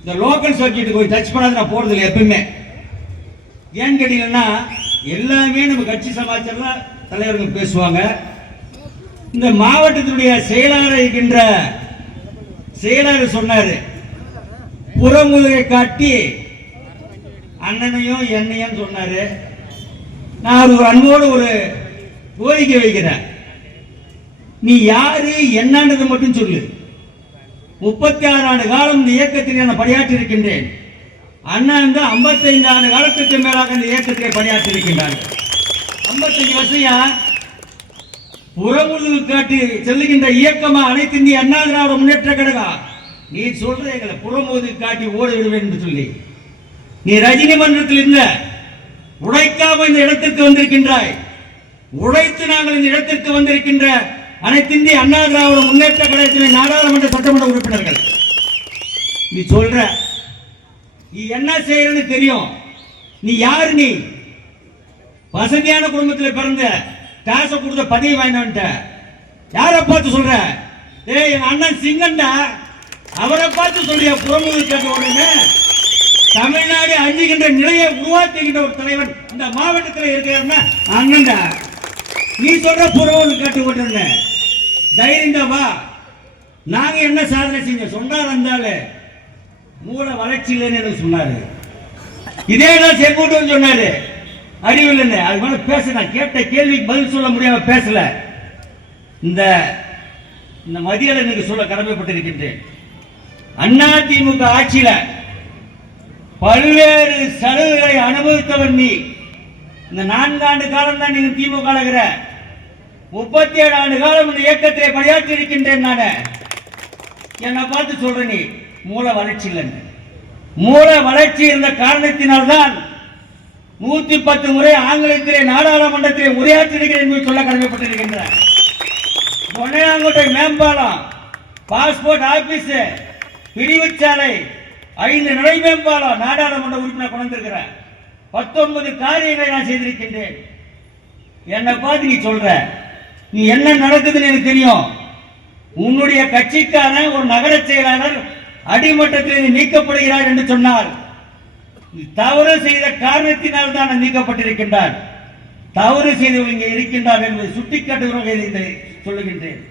இந்த லோக்கல் சர்க்கியூட்டுக்கு போய் டச் பண்ணாத நான் போறதில்லை எப்பவுமே. ஏன்னு கேட்டீங்கன்னா எல்லாமே நம்ம கட்சி சமாச்சாரம் தலைவர்கள் பேசுவாங்க. இந்த மாவட்டத்தினுடைய செயலாளர் இருக்கின்ற செயலாளர் சொன்னாரு, புறமுதுகை காட்டி அண்ணனையும் என்னையும் சொன்னாரு. நான் ஒரு அன்போடு ஒரு கோரிக்கை வைக்கிறேன். நீ யாரு என்னன்றது மட்டும் சொல்லு. 36 ஆண்டு காலம் இந்த இயக்கத்தில் நான் பணியாற்றி இருக்கின்றேன். அண்ணா வந்து 55 ஆண்டு காலத்துக்கு மேலாக இந்த இயக்கத்திலே பணியாற்றி இருக்கின்றார்கள். 55 வருஷம் புறமுதுகு காட்டி செல்லுகின்ற இயக்கமா அனைத்து இந்திய அண்ணா திராவிட முன்னேற்ற கழகம். நீ சொல்ற எங்களை புறமுதுகு காட்டி ஓட விடுவேன் என்று சொல்லி நீ ரஜினி மன்றத்தில் இருந்த உழைக்காம இந்த இடத்திற்கு வந்திருக்கின்றாய். உழைத்து நாங்கள் இந்த இடத்திற்கு வந்திருக்கின்ற அனைத்து இந்திய அண்ணா திராவிட முன்னேற்ற கழகத்தின் நாடாளுமன்ற சட்டமன்ற உறுப்பினர்கள். நீ சொல்ற நீ என்ன செய்யறன்னு தெரியும். நீ யாரு? நீ வசதியான குடும்பத்தில் பிறந்த காசை கொடுத்த பதவி வாங்கினவன்ட்ட யாரை பார்த்து சொல்ற? ஏய் என் அண்ணன் சிங்கண்டா, அவரை பார்த்து சொல்றிய புறமுதுகு காட்டி உடனே தமிழ்நாடு அஞ்சுகின்ற நிலையை உருவாக்குகின்ற ஒரு தலைவன் இந்த மாவட்டத்தில் இருக்கிறார்னா அண்ணன்டா. நீ சொல்ற புறமுதுகு காட்டி ஓட்டுற தைரியம் வா. நாங்க என்ன சாதனை செஞ்ச சொன்னார் வந்தாலே மூல வளர்ச்சி இல்லைன்னு எனக்கு சொன்னாரு. இதே தான் செங்கோட்டையன் சொன்னாரு அறிவு இல்லைன்னு. அது மேல பேச நான் கேட்ட கேள்விக்கு பதில் சொல்ல முடியாம பேசல. இந்த மதியம் எனக்கு சொல்ல கடமைப்பட்டிருக்கின்றேன். அதிமுக ஆட்சியில பல்வேறு சலுகைகளை அனுபவித்தவர் நீ. இந்த 4 ஆண்டு காலம் தான் நீங்க திமுக 37 ஆண்டு காலம் இந்த இயக்கத்திலே பணியாற்றி இருக்கின்றேன். நான் என்னை பார்த்து சொல்ற நீ மூல வளர்ச்சி இல்லைன்னு. மூல வளர்ச்சி இருந்த காரணத்தினால்தான் 110 முறை ஆங்கிலத்திலே நாடாளுமன்றத்திலே உரையாற்றிருக்கிறேன் என்று சொல்ல கடமைப்பட்டிருக்கின்றேன். பொன்னையாங்கோட்டை மேம்பாலம், பாஸ்போர்ட் ஆபீஸ், பிரிவுச்சாலை, 5 நடை மேம்பாலம் நாடாளுமன்ற உறுப்பினர் கொண்டு வந்திருக்கிறேன். 19 காரியங்களை நான் செய்திருக்கின்றேன். என்னை பார்த்து நீ சொல்ற நீ என்ன நடக்குதுன்னு எனக்கு தெரியும். உன்னுடைய கட்சிக்கான ஒரு நகர செயலாளர் அடிமட்டத்தில் நீக்கப்படுகிறார் என்று சொன்னால் தவறு செய்த காரணத்தினால் தான் நீக்கப்பட்டிருக்கின்றார். தவறு செய்து இங்கே இருக்கின்றார் என்பதை சுட்டிக்காட்டுகிற சொல்லுகின்றேன்.